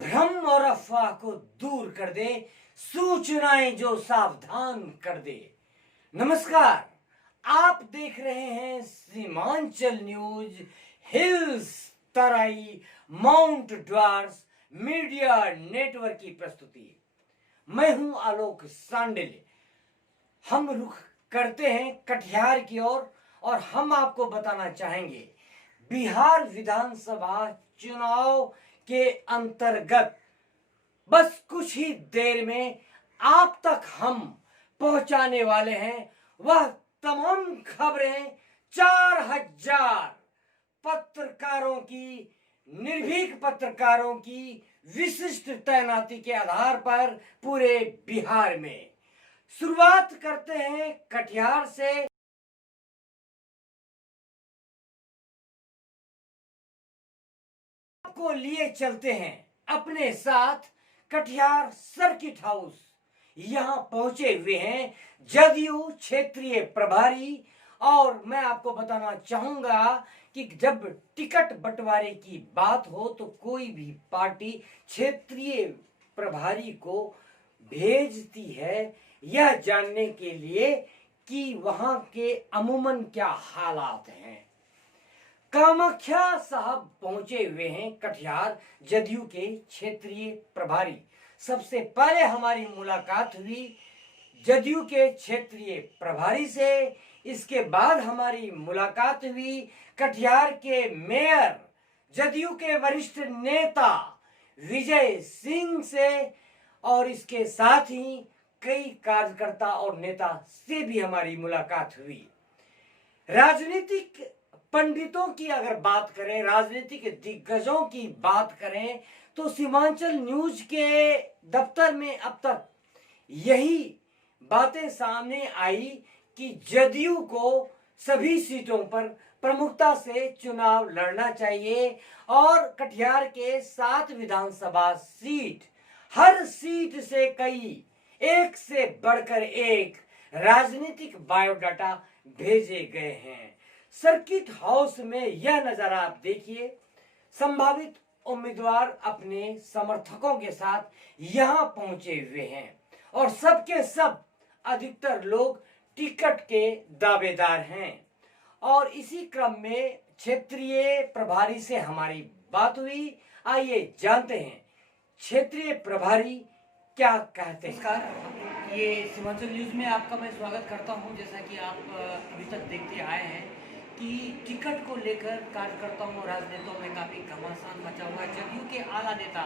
भ्रम और अफवाह को दूर कर दे, सूचनाएं जो सावधान कर दे। नमस्कार, आप देख रहे हैं सीमांचल न्यूज, हिल्स तराई माउंट ड्वार्स मीडिया नेटवर्क की प्रस्तुति। मैं हूं आलोक सांडिल्य। हम रुख करते हैं कटिहार की ओर और हम आपको बताना चाहेंगे बिहार विधानसभा चुनाव के अंतर्गत बस कुछ ही देर में आप तक हम पहुंचाने वाले हैं वह तमाम खबरें 4000 पत्रकारों की, निर्भीक पत्रकारों की विशिष्ट तैनाती के आधार पर पूरे बिहार में। शुरुआत करते हैं कटिहार से। आपको लिए चलते हैं अपने साथ कटिहार सर्किट हाउस। यहां पहुंचे हुए हैं जदयू क्षेत्रीय प्रभारी और मैं आपको बताना चाहूंगा कि जब टिकट बंटवारे की बात हो तो कोई भी पार्टी क्षेत्रीय प्रभारी को भेजती है यह जानने के लिए कि वहां के अमूमन क्या हालात हैं। कामाख्या साहब पहुंचे हुए हैं कटिहार जदयू के क्षेत्रीय प्रभारी। सबसे पहले हमारी मुलाकात हुई जदयू के क्षेत्रीय प्रभारी से। इसके बाद हमारी मुलाकात हुई कटिहार के मेयर, जदयू के वरिष्ठ नेता विजय सिंह से और इसके साथ ही कई कार्यकर्ता और नेता से भी हमारी मुलाकात हुई। राजनीतिक पंडितों की अगर बात करें, राजनीतिक दिग्गजों की बात करें तो सीमांचल न्यूज के दफ्तर में अब तक यही बातें सामने आई कि जदयू को सभी सीटों पर प्रमुखता से चुनाव लड़ना चाहिए और कटिहार के 7 विधानसभा सीट, हर सीट से कई, एक से बढ़कर एक राजनीतिक बायोडाटा भेजे गए हैं। सर्किट हाउस में यह नजारा आप देखिए। संभावित उम्मीदवार अपने समर्थकों के साथ यहां पहुंचे हुए हैं और सबके सब अधिकतर लोग टिकट के दावेदार हैं। और इसी क्रम में क्षेत्रीय प्रभारी से हमारी बात हुई। आइए जानते हैं क्षेत्रीय प्रभारी क्या कहते हैं। नमस्कार, ये सीमांचल न्यूज़ में आपका मैं स्वागत करता हूं। जैसा कि आप अभी तक देखते आए हैं कि टिकट को लेकर कार्यकर्ताओं और राजनेताओं में काफ़ी घमासान मचा हुआ है। जदयू के आला नेता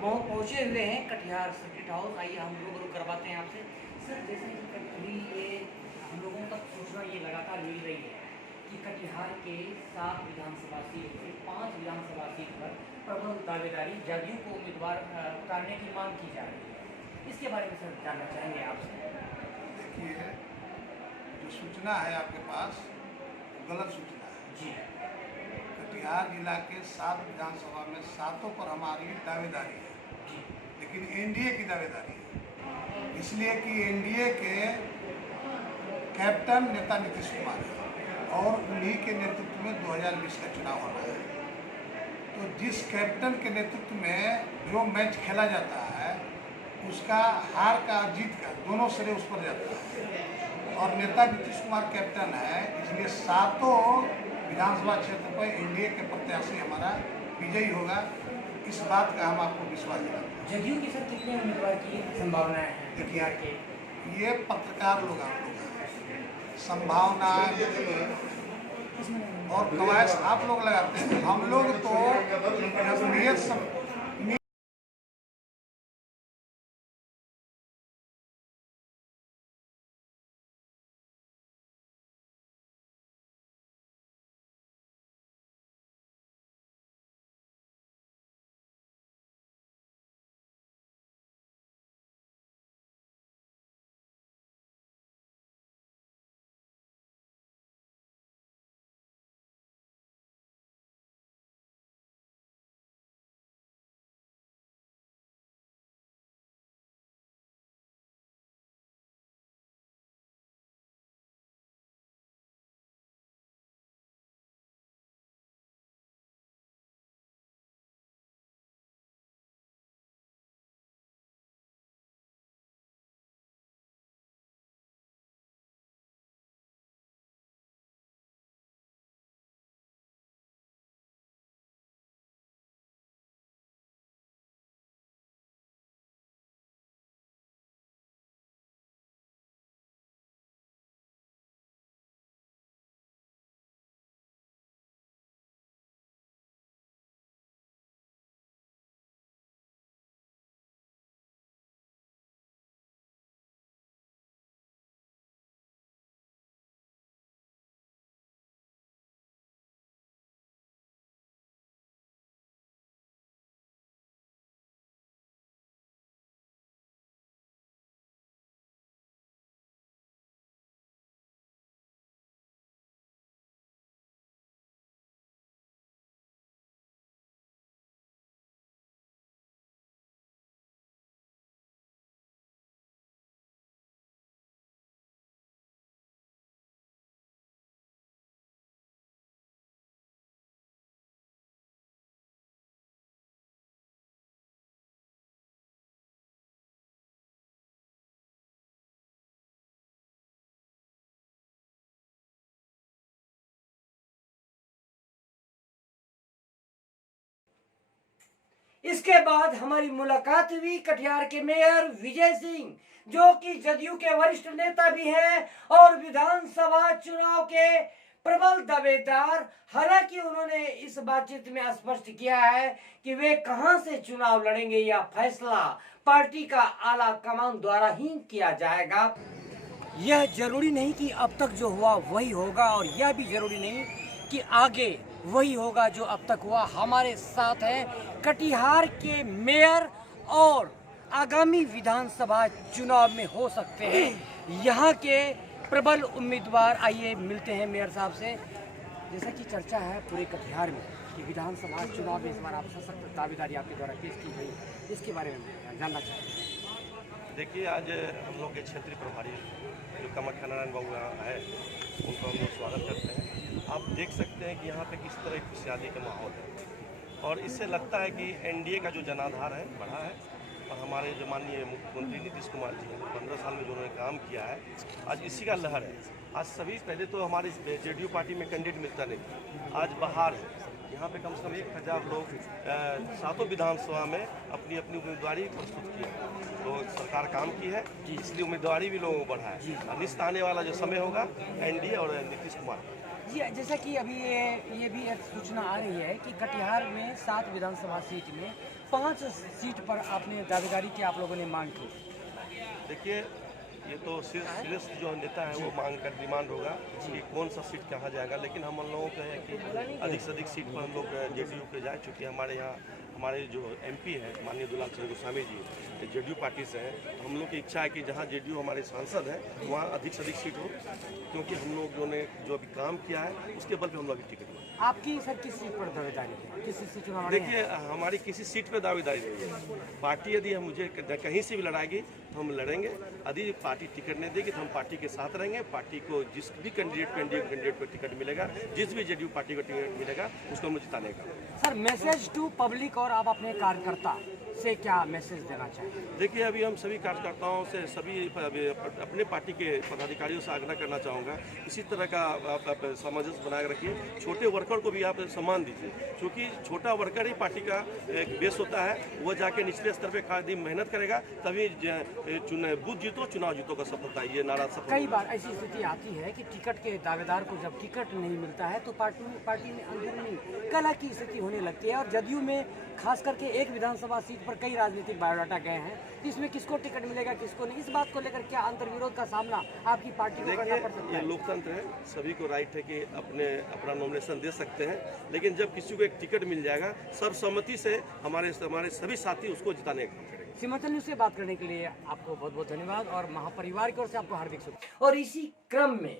पहुंचे हुए हैं कटिहार सर्किट हाउस। आइए हम रूबरू करवाते हैं आपसे। सर, जैसे कि अभी ये हम लोगों तक सूचना ये लगातार मिल रही है कि कटिहार के 7 विधानसभा सीट से 5 विधानसभा सीट पर प्रबल दावेदारी जदयू को उम्मीदवार उतारने की मांग की जा रही है। इसके बारे में सर जानना चाहेंगे आपसे। देखिए, जो सूचना है आपके पास गलत सूचना है जी। कटिहार जिला के 7 विधानसभा में 7 पर हमारी दावेदारी है जी। लेकिन एनडीए की दावेदारी है। इसलिए कि एनडीए के कैप्टन नेता नीतीश कुमार है और उन्हीं के नेतृत्व में 2020 का चुनाव होना है। तो जिस कैप्टन के नेतृत्व में जो मैच खेला जाता है उसका हार का जीत का दोनों सिरे उस पर जाता है और नेता नीतीश कुमार कैप्टन है। इसलिए 7 विधानसभा क्षेत्र पर एनडीए के प्रत्याशी हमारा विजयी होगा। इस बात का हम आपको विश्वास दिलाते हैं। जदयू की सर कितने उम्मीदवार की संभावनाएं हैं कटिहार के? ये पत्रकार लोग आप लोग हैं, संभावना और कवायद आप लोग लगाते हैं। हम लोग तो नियत इसके बाद हमारी मुलाकात हुई कटिहार के मेयर विजय सिंह, जो कि जदयू के वरिष्ठ नेता भी हैं और विधानसभा चुनाव के प्रबल दावेदार। हालांकि उन्होंने इस बातचीत में स्पष्ट किया है कि वे कहां से चुनाव लड़ेंगे, यह फैसला पार्टी का आला कमान द्वारा ही किया जाएगा। यह जरूरी नहीं कि अब तक जो हुआ वही होगा, और यह भी जरूरी नहीं कि आगे वही होगा जो अब तक हुआ। हमारे साथ हैं कटिहार के मेयर और आगामी विधानसभा चुनाव में हो सकते हैं यहाँ के प्रबल उम्मीदवार। आइए मिलते हैं मेयर साहब से। जैसा कि चर्चा है पूरे कटिहार में कि विधानसभा चुनाव में इस बार आप सशक्त दावेदारी आपके द्वारा पेश की गई, इसके बारे में जानना चाहते हैं। देखिए, आज हम लोग के क्षेत्रीय प्रभारी जो कामाख्या नारायण बाबू यहाँ है, उनको हम लोग स्वागत करते हैं। आप देख सकते हैं कि यहाँ पे किस तरह खुशहाली का माहौल है, और इससे लगता है कि एनडीए का जो जनाधार है बढ़ा है, और हमारे जो माननीय मुख्यमंत्री नीतीश कुमार जी हैं 15 साल में जो उन्होंने काम किया है, आज इसी का लहर है। आज सभी, पहले तो हमारे जेडीयू पार्टी में कैंडिडेट मिलता नहीं था, आज बाहर है। यहाँ पे कम से कम 1000 लोग सातों विधानसभा में अपनी अपनी उम्मीदवारी प्रस्तुत की है, तो सरकार काम की है, इसलिए उम्मीदवारी भी लोगों को बढ़ा है। अनिश्चित आने वाला जो समय होगा एनडीए और नीतीश कुमार जी, जैसा कि अभी ये भी एक सूचना आ रही है कि कटिहार में 7 विधानसभा सीट में 5 सीट पर आपने दावेदारी की, आप लोगों ने मांग की। देखिए, ये तो सीरियस जो नेता है वो मांग कर डिमांड होगा कि कौन सा सीट कहाँ जाएगा, लेकिन हम लोगों का है कि अधिक से अधिक सीट पर हम लोग जेडीयू के जाए, चूँकि हमारे यहाँ हमारे जो एमपी हैं माननीय दुलाल चंद्र गोस्वामी जी जेडीयू पार्टी से हैं, तो हम लोग की इच्छा है कि जहाँ जेडीयू हमारे सांसद हैं वहाँ अधिक से अधिक सीट हो, क्योंकि हम लोग जो अभी काम किया है उसके बल पे हम लोग की टिकट हुआ। आपकी सर किस सीट पर दावेदारी है, किस सीट चुनाव? देखिए, हमारी किसी सीट पे दावेदारी नहीं है। पार्टी यदि हम मुझे कहीं से भी लड़ाएगी तो हम लड़ेंगे, यदि पार्टी टिकट नहीं देगी तो हम पार्टी के साथ रहेंगे। पार्टी को जिस भी कैंडिडेट को टिकट मिलेगा, जिस भी जेडीयू पार्टी को टिकट मिलेगा, उसको हम जिताने का। सर, मैसेज टू पब्लिक और आप अपने कार्यकर्ता से क्या मैसेज देना चाहेंगे? देखिए, अभी हम सभी कार्यकर्ताओं से, सभी अपने पार्टी के पदाधिकारियों से आग्रह करना चाहूँगा, इसी तरह का आप सामंजस्य बनाए रखिए। छोटे वर्कर को भी आप सम्मान दीजिए, क्योंकि छोटा वर्कर ही पार्टी का एक बेस होता है। वो जाके निचले स्तर पे खादी मेहनत करेगा, तभी बूथ जीतो चुनाव जीतो का सफलता, ये नारा सफल। कई बार ऐसी स्थिति आती है कि टिकट के दावेदार को जब टिकट नहीं मिलता है तो पार्टी में अंदरूनी कलह की स्थिति होने लगती है, और जदयू में खास करके एक विधानसभा सीट पर कई राजनीतिक बायोडाटा गए हैं, तो इसमें किसको टिकट मिलेगा किसको नहीं, इस बात को लेकर क्या अंतर्विरोध का सामना आपकी पार्टी को करना पड़ सकता है? ये लोकतंत्र है, सभी को राइट है कि अपना नॉमिनेशन दे सकते हैं, लेकिन जब किसी को एक टिकट मिल जाएगा सर्वसम्मति से हमारे सभी साथी उसको जिताने का काम करेंगे। सीमांचल न्यूज़ से बात करने के लिए आपको बहुत बहुत धन्यवाद, और महापरिवार की ओर से आपको हार्दिक शुभकामनाएं। और इसी क्रम में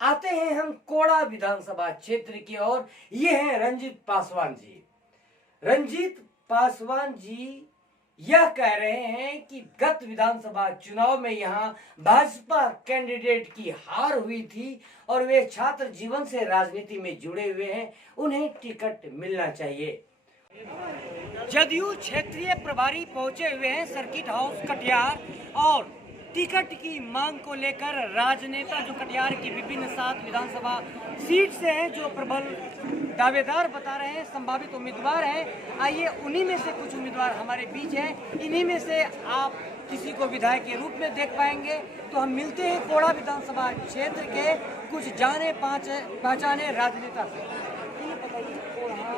आते हैं हम कोड़ा विधानसभा क्षेत्र की ओर। ये हैं रंजीत पासवान जी। रंजीत पासवान जी यह कह रहे हैं कि गत विधानसभा चुनाव में यहां भाजपा कैंडिडेट की हार हुई थी और वे छात्र जीवन से राजनीति में जुड़े हुए हैं, उन्हें टिकट मिलना चाहिए। जदयू क्षेत्रीय प्रभारी पहुंचे हुए हैं सर्किट हाउस कटिहार, और टिकट की मांग को लेकर राजनेता जो कटिहार की विभिन्न 7 विधानसभा सीट से हैं, जो प्रबल दावेदार बता रहे हैं, संभावित उम्मीदवार हैं। आइए उन्हीं में से कुछ उम्मीदवार हमारे बीच हैं, इन्हीं में से आप किसी को विधायक के रूप में देख पाएंगे। तो हम मिलते हैं कोड़ा विधानसभा क्षेत्र के कुछ जाने पहचाने राजनेता से। ये बताइए, कोड़ा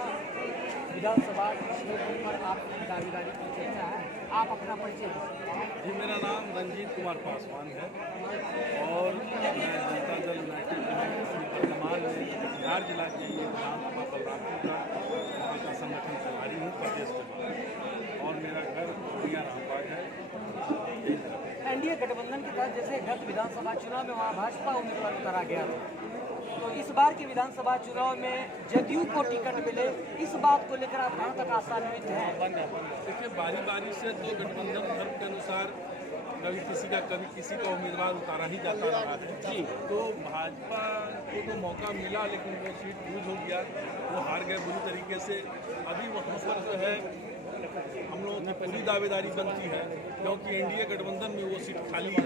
विधानसभा क्षेत्र पर आपकी दावेदारी की चर्चा है, आप अपना परिचय दें। जी, मेरा नाम रंजीत कुमार पासवान है और मैं जनता दल यूनाइटेड कमाल में कटिहार जिला के विधानसभा बलरामपुर का संगठन प्रभारी हूँ प्रदेश में, और मेरा घर पूर्णिया रामबाग है। एनडीए गठबंधन के तहत जैसे गत विधानसभा चुनाव में वहाँ भाजपा उम्मीदवार उतारा गया था, तो इस बार के विधानसभा चुनाव में जदयू को टिकट मिले, इस बात को लेकर आप कहाँ तक आशान्वित हैं? देखिए, बारी बारी से तो गठबंधन धर्म के अनुसार कभी किसी का उम्मीदवार उतारा ही जाता रहा है जी। तो भाजपा को तो मौका मिला, लेकिन वो सीट लूज हो गया, वो हार गए बुरी तरीके से। अभी वहाँ पर जो है हम लोगों की पूरी दावेदारी बनती है, क्योंकि एनडीए गठबंधन में वो सीट खाली है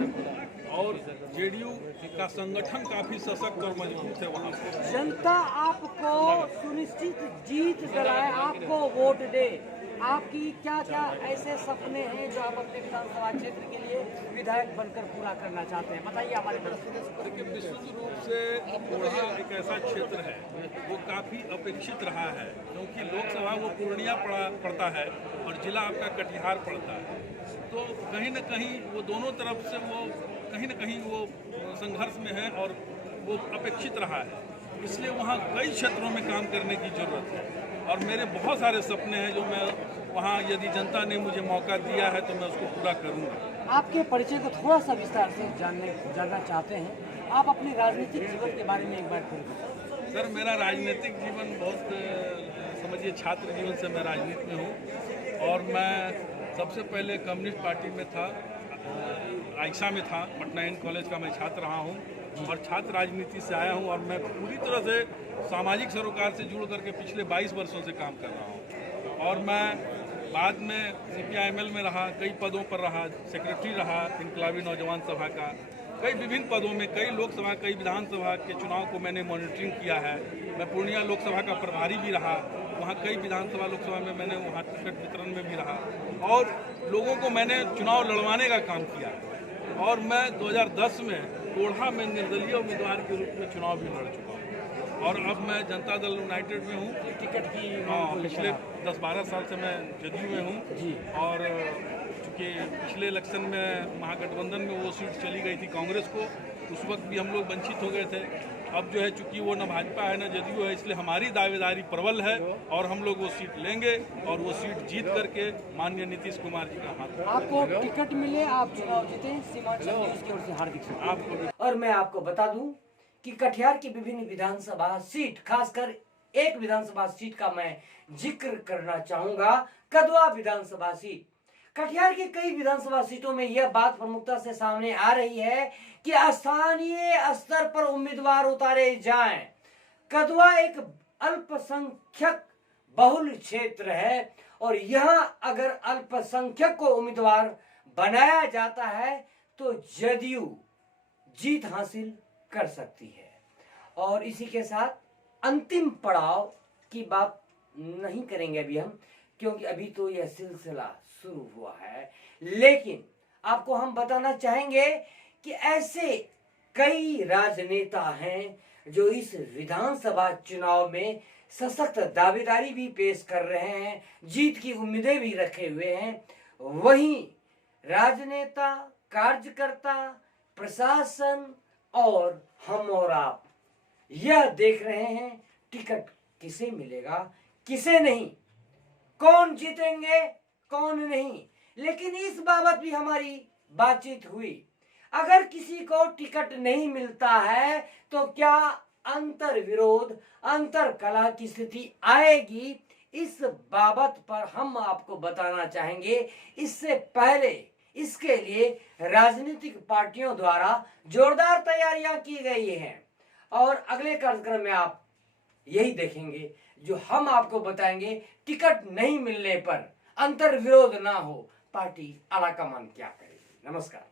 और जेडीयू का संगठन काफी सशक्त और मजबूत है। वहाँ से जनता आपको सुनिश्चित जीत दिलाए, आपको वोट दे, आपकी क्या क्या ऐसे सपने हैं जो आप अपने विधानसभा क्षेत्र के लिए विधायक बनकर पूरा करना चाहते हैं, बताइए हमारे दर्शकों। देखिए, विशुद्ध रूप से कोढ़ा एक ऐसा क्षेत्र है वो काफ़ी अपेक्षित रहा है, क्योंकि लोकसभा वो पूर्णिया पड़ता है और जिला आपका कटिहार पड़ता है। तो कहीं न कहीं वो दोनों तरफ से वो कहीं न कहीं वो संघर्ष में है और वो अपेक्षित रहा है, इसलिए वहाँ कई क्षेत्रों में काम करने की ज़रूरत है। और मेरे बहुत सारे सपने हैं जो मैं वहाँ, यदि जनता ने मुझे मौका दिया है तो मैं उसको पूरा करूँगा। आपके परिचय को थोड़ा सा विस्तार से जानना चाहते हैं, आप अपने राजनीतिक जीवन के बारे में एक बार फिर बताएं। सर, मेरा राजनीतिक जीवन बहुत समझिए छात्र जीवन से मैं राजनीति में हूँ और मैं सबसे पहले कम्युनिस्ट पार्टी में था, आइसा में था, पटना एन कॉलेज का मैं छात्र रहा हूँ और छात्र राजनीति से आया हूँ और मैं पूरी तरह से सामाजिक सरोकार से जुड़ करके पिछले 22 वर्षों से काम कर रहा हूँ। और मैं बाद में CPIML में रहा, कई पदों पर रहा, सेक्रेटरी रहा इनकलाबी नौजवान सभा का, कई विभिन्न पदों में, कई लोकसभा कई विधानसभा के चुनाव को मैंने मॉनिटरिंग किया है। मैं पूर्णिया लोकसभा का प्रभारी भी रहा, वहाँ कई विधानसभा लोकसभा में मैंने वहाँ टिकट वितरण में भी रहा और लोगों को मैंने चुनाव लड़वाने का काम किया। और मैं 2010 में कोढ़ा में निर्दलीय उम्मीदवार के रूप में चुनाव भी लड़ चुका हूँ और अब मैं जनता दल यूनाइटेड में हूँ। टिकट की पिछले 10-12 साल से मैं जदयू में हूँ और चूँकि पिछले इलेक्शन में महागठबंधन में वो सीट चली गई थी कांग्रेस को, उस वक्त भी हम लोग वंचित हो गए थे। अब जो है चूँकि वो न भाजपा है न जदयू है, इसलिए हमारी दावेदारी प्रबल है और हम लोग वो सीट लेंगे और वो सीट जीत करके माननीय नीतीश कुमार जी का हाथ आपको टिकट मिले, आप चुनाव जीते, सीमांचल न्यूज की ओर से हार्दिक शुभकामनाएं। आपको। और मैं आपको बता दूं कि कटिहार की विभिन्न विधानसभा सीट, खासकर एक विधानसभा सीट का मैं जिक्र करना चाहूंगा, कदवा विधानसभा सीट। कटिहार की कई विधानसभा सीटों में यह बात प्रमुखता से सामने आ रही है कि स्थानीय स्तर पर उम्मीदवार उतारे जाएं। कदवा एक अल्पसंख्यक बहुल क्षेत्र है और यहां अगर अल्पसंख्यक को उम्मीदवार बनाया जाता है तो जदयू जीत हासिल कर सकती है। और इसी के साथ अंतिम पड़ाव की बात नहीं करेंगे अभी हम, क्योंकि अभी तो यह सिलसिला शुरू हुआ है, लेकिन आपको हम बताना चाहेंगे कि ऐसे कई राजनेता हैं जो इस विधानसभा चुनाव में सशक्त दावेदारी भी पेश कर रहे हैं, जीत की उम्मीदें भी रखे हुए हैं। वहीं राजनेता, कार्यकर्ता, प्रशासन और हम और आप यह देख रहे हैं टिकट किसे मिलेगा, किसे नहीं, कौन जीतेंगे, कौन नहीं। लेकिन इस बाबत भी हमारी बातचीत हुई। अगर किसी को टिकट नहीं मिलता है तो क्या अंतर विरोध, अंतर कला की स्थिति आएगी, इस बाबत पर हम आपको बताना चाहेंगे। इससे पहले इसके लिए राजनीतिक पार्टियों द्वारा जोरदार तैयारियां की गई हैं और अगले कार्यक्रम में आप यही देखेंगे जो हम आपको बताएंगे। टिकट नहीं मिलने पर अंतर विरोध ना हो, पार्टी आलाकमान क्या करेगी। नमस्कार।